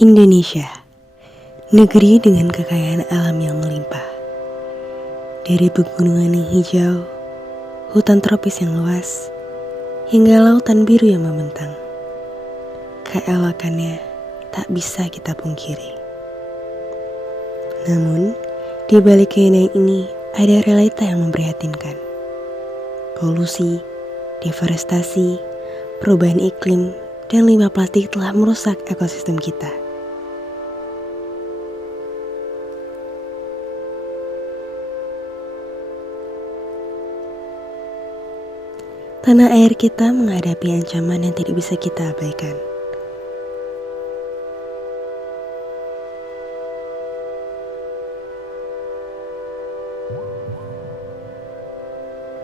Indonesia, negeri dengan kekayaan alam yang melimpah. Dari pegunungan yang hijau, hutan tropis yang luas, hingga lautan biru yang membentang. Keelokannya tak bisa kita pungkiri. Namun, di balik keindahan ini ada realita yang memprihatinkan. Polusi, deforestasi, perubahan iklim, dan limbah plastik telah merusak ekosistem kita. Tanah air kita menghadapi ancaman yang tidak bisa kita abaikan.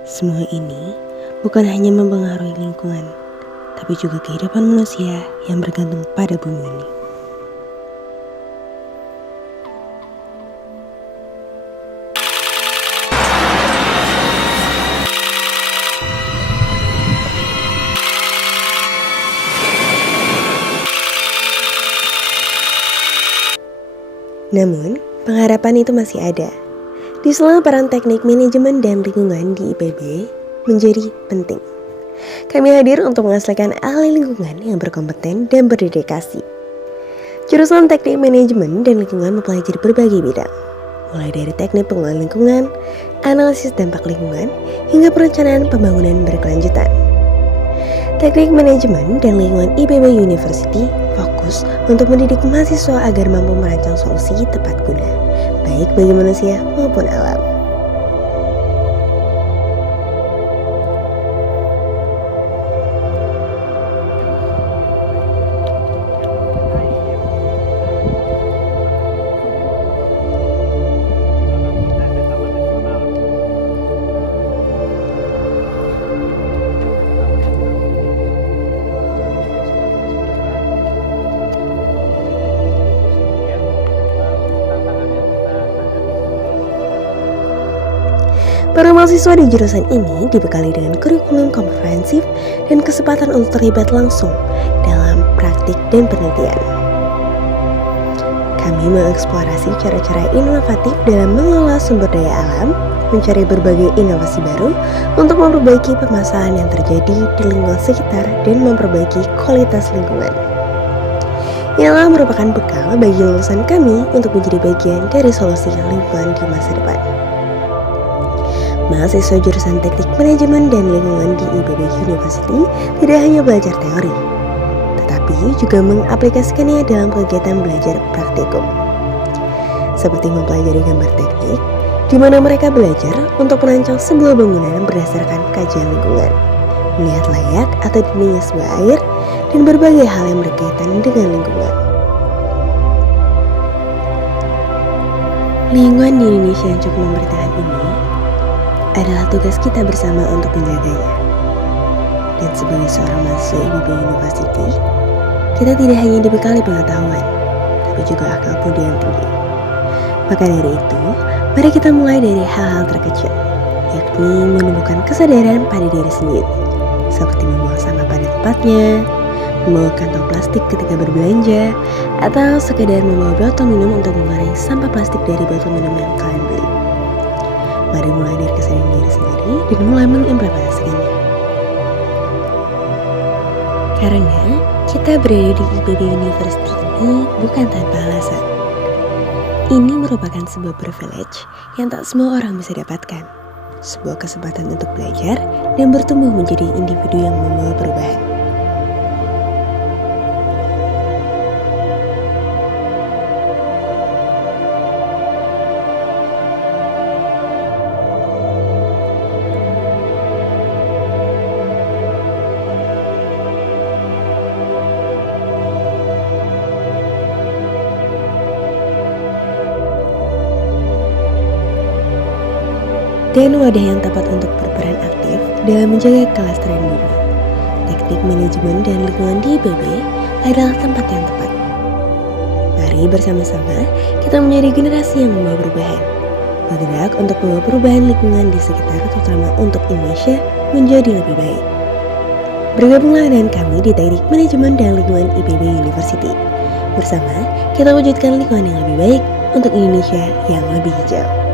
Semua ini bukan hanya mempengaruhi lingkungan, tapi juga kehidupan manusia yang bergantung pada bumi ini. Namun, pengharapan itu masih ada. Di sela peran teknik manajemen dan lingkungan di IPB menjadi penting. Kami hadir untuk menghasilkan ahli lingkungan yang berkompeten dan berdedikasi. Jurusan teknik manajemen dan lingkungan mempelajari berbagai bidang, mulai dari teknik pengelolaan lingkungan, analisis dampak lingkungan, hingga perencanaan pembangunan berkelanjutan. Teknik manajemen dan lingkungan IPB University fokus untuk mendidik mahasiswa agar mampu merancang solusi tepat guna, baik bagi manusia maupun alam. Para mahasiswa di jurusan ini dibekali dengan kurikulum komprehensif dan kesempatan untuk terlibat langsung dalam praktik dan penelitian. Kami mengeksplorasi cara-cara inovatif dalam mengelola sumber daya alam, mencari berbagai inovasi baru untuk memperbaiki permasalahan yang terjadi di lingkungan sekitar dan memperbaiki kualitas lingkungan. Inilah merupakan bekal bagi lulusan kami untuk menjadi bagian dari solusi lingkungan di masa depan. Mahasiswa jurusan teknik manajemen dan lingkungan di IPB University tidak hanya belajar teori, tetapi juga mengaplikasikannya dalam kegiatan belajar praktikum. Seperti mempelajari gambar teknik, di mana mereka belajar untuk merancang sebuah bangunan berdasarkan kajian lingkungan, melihat layak atau tidaknya sebuah air, dan berbagai hal yang berkaitan dengan lingkungan. Lingkungan di Indonesia yang cukup memberitakan ini adalah tugas kita bersama untuk menjaganya. Dan sebagai seorang mahasiswa IPB University, kita tidak hanya dibekali pengetahuan, tapi juga akal budi yang tinggi. Maka dari itu, mari kita mulai dari hal-hal terkecil, yakni menumbuhkan kesadaran pada diri sendiri, seperti membuang sampah pada tempatnya, membawa kantong plastik ketika berbelanja, atau sekedar membawa botol minum untuk mengurangi sampah plastik dari botol minum yang kalian beli. Mari mulai dari kesadaran diri sendiri dan mulai mengimplementasikannya. Karena kita berada di IPB University ini bukan tanpa alasan. Ini merupakan sebuah privilege yang tak semua orang bisa dapatkan. Sebuah kesempatan untuk belajar dan bertumbuh menjadi individu yang membawa perubahan. Dan wadah yang tepat untuk berperan aktif dalam menjaga kelestarian bumi. Teknik manajemen dan lingkungan di IPB adalah tempat yang tepat. Mari bersama-sama kita menjadi generasi yang membawa perubahan. Bergerak untuk membawa perubahan lingkungan di sekitar, terutama untuk Indonesia, menjadi lebih baik. Bergabunglah dengan kami di Teknik Manajemen dan Lingkungan IPB University. Bersama, kita wujudkan lingkungan yang lebih baik untuk Indonesia yang lebih hijau.